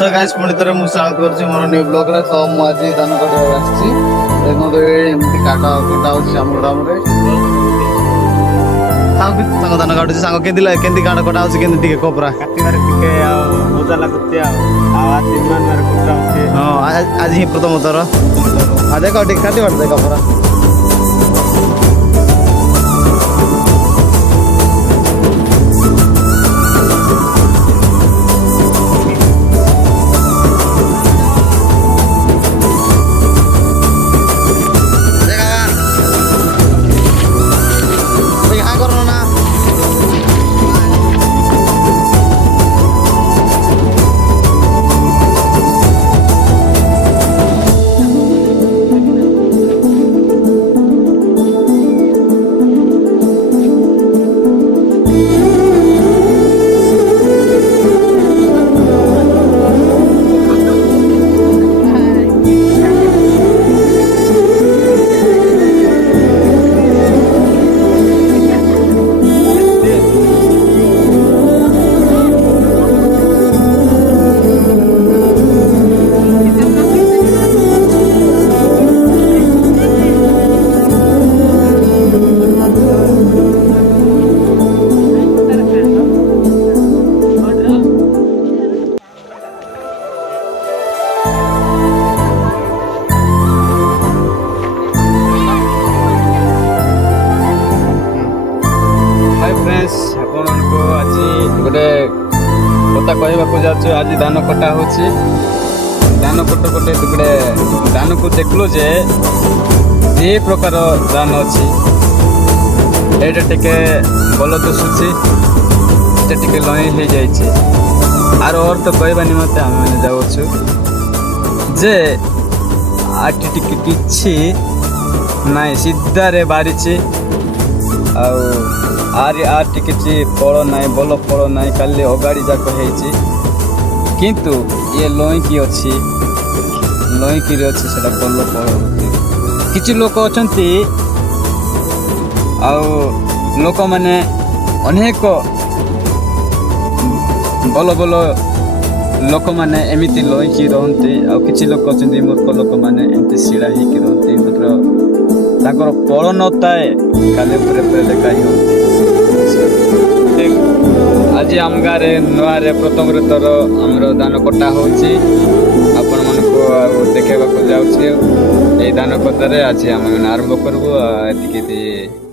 So guys पुणी थे मुझे स्वागत कर न्यू ब्लॉग रे तो मु आज दान कटा आसी देखो एमती काटा कटा होची हम ग्राम रे सांग दान काटुची सांग केंदी काटा कटा होची केंदी टिके कोपरा काटिबार टिके मजा लागुती आज दिन मार कटा होची हां आज ही प्रथम थर आ देखो टिके काटिबार देखो पूरा गोटे कथा कहवाक जाऊँ आज धान कटा हो धान कट गोटे गोटे धान को देखल जे ये प्रकार धान अच्छी ये टे भल दुसुची टे लई हो जाए आर अर्थ कहवा निमंते आम मैंने जाऊँ जे आठ कि नाई सीधारे बारी आर किसी फल ना भल फल ना काली अगाड़ी जाक होती किंतु ये लईकी अच्छी लईकी अच्छी से भल फल किसी लोक अच्छा लोक मैंने अनेक भल भल लोक मैंने एमती लईकी रहती आछि लोक अच्छा मूर्ख लोक मैंने एमती सीढ़ा ही रहती मात्र फल न थाए काली देखा ही होती आज आम गाँव नुआरे प्रथम थर आमर धान कटा होची आपण मानक देखा जाऊँ धान कटारे आज आम आरंभ करूँ।